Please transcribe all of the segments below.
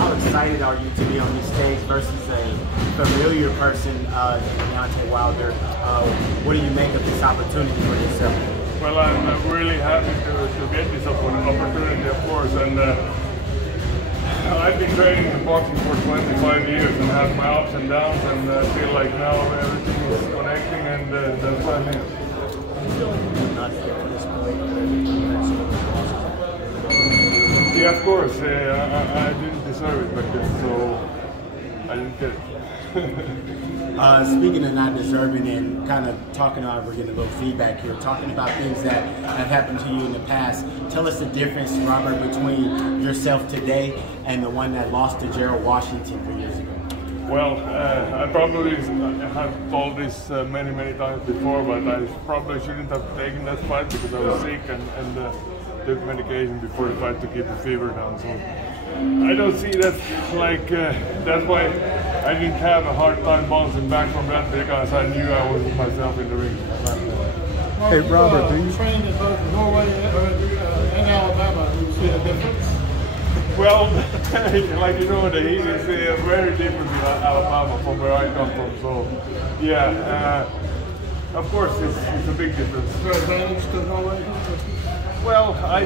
how excited are you to be on this stage versus a familiar person, Deontay Wilder? What do you make of this opportunity for yourself? Well, I'm really happy to get this opportunity, of course, and I've been training boxing for 25 years and had my ups and downs, and I feel like now everything is connecting, and that's what I think. Yeah, of course. I didn't deserve it back then, so I didn't get it. Speaking of not deserving and kind of talking about, we're getting a little feedback here, talking about things that have happened to you in the past. Tell us the difference, Robert, between yourself today and the one that lost to Gerald Washington 3 years ago. Well, I probably have told this many times before, but I probably shouldn't have taken that fight because I was sick and took medication before the fight to keep the fever down. So I don't see that like that's why I didn't have a hard time bouncing back from that, because I knew I was myself in the ring. Hey Robert, do you train in both Norway and Alabama? Do you see a difference? Well, like you know, the heat is very different in Alabama from where I come from. So, yeah, of course, it's a big difference. Is there advantage to Norway? Well, I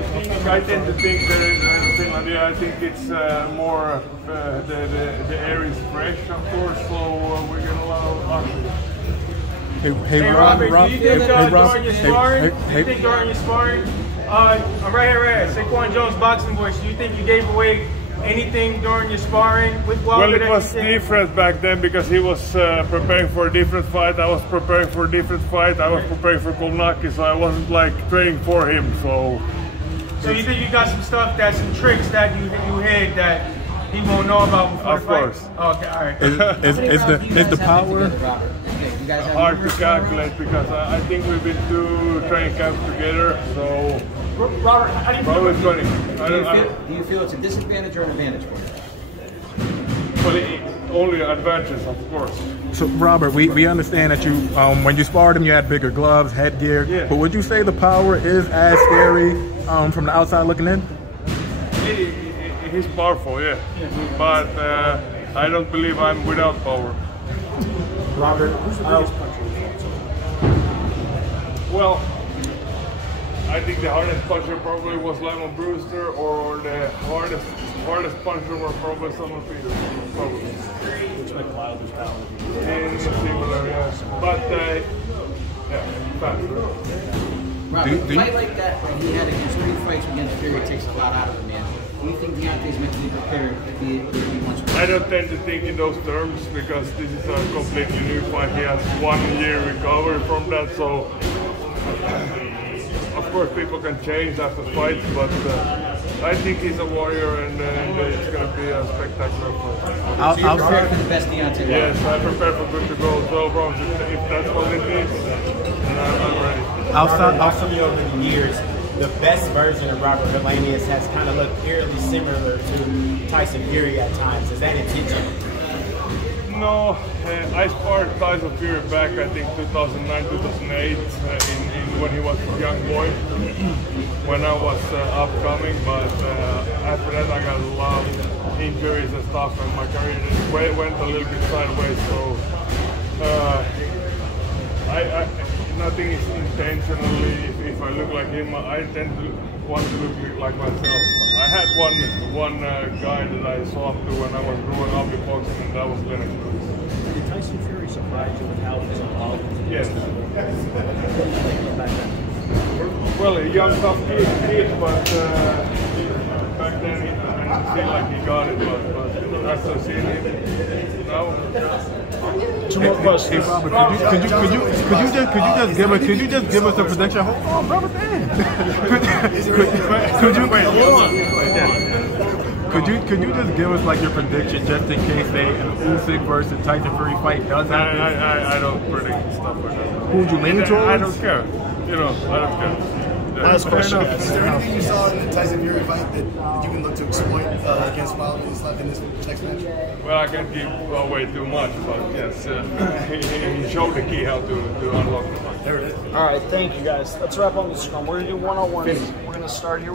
tend to think that in Finland, yeah, I think it's more the air is fresh, of course. So we get a lot of oxygen. Hey Robert, do you think during your sparring, I'm right here, Saquon Jones, Boxing Voice, do you think you gave away anything during your sparring with Wilder? Well, it was different back then because he was preparing for a different fight. I was preparing for a different fight. I was preparing for Kolnacki, so I wasn't like training for him. So you think you got some stuff, some tricks that you hid that he won't know about before the fight? Of course. Oh, okay, all right. Is the power hard to calculate because I think we've been two training camps together, so Robert, how do you feel? Probably 20. Do you feel it's a disadvantage or an advantage for you? Well, only advantages, of course. So Robert, we understand that you when you sparred him you had bigger gloves, headgear, yeah. But would you say the power is as scary from the outside looking in? He's powerful, yeah. But I don't believe I'm without power. Robert, who's the biggest puncher you've fought? Well, I think the hardest puncher probably was Lionel Brewster, or the hardest puncher was probably Samuel Peters. Probably. Which make Wilder's power? And similar, yeah. But yeah, fast. Robert, a fight like that, when he had against 3 fights against Fury, it takes a lot out of the man. Do you think Deontay's mentally prepared if he wants to? I don't tend to think in those terms because this is a completely new fight. He has 1 year recovery from that, so of course people can change after fights, but I think he's a warrior and it's going to be a spectacular fight. So you're prepared for the best Deontay? Yes, I'm prepared for good to go 12 rounds. If that's what it is, then I'm ready. Outside over the years, the best version of Robert Helenius has kind of looked eerily similar to Tyson Fury at times. Is that intentional? No, I sparred Tyson Fury back, I think 2009, 2008, when he was a young boy, when I was upcoming, but after that I got a lot of injuries and stuff, and my career went a little bit sideways, so nothing is intentionally. If I look like him, I tend to want to look like myself. I had one guy that I saw up to when I was growing up in boxing, and that was Lennox Lewis. Did Tyson Fury surprise you with how he's involved? Yes. Well, a young, tough kid, but back then I didn't feel like he got it, but after seeing him now. 2 more questions. Hey Robert, could you just give us a prediction? Hold on, brother, Could you just give us like your prediction just in case an Usyk versus Tyson Fury fight does happen? I don't predict stuff like that. Who would you lean towards? I don't care. You know, I don't care. Yeah. Last question. Is there anything you saw in the Tyson Fury fight that you can look to exploit against Wilder in this next match? Well, I can't give away too much, but yes, he showed the key how to unlock the fight. There it is. All right, thank you guys. Let's wrap on the scrum. We're going to do one-on-one. We're going to start here with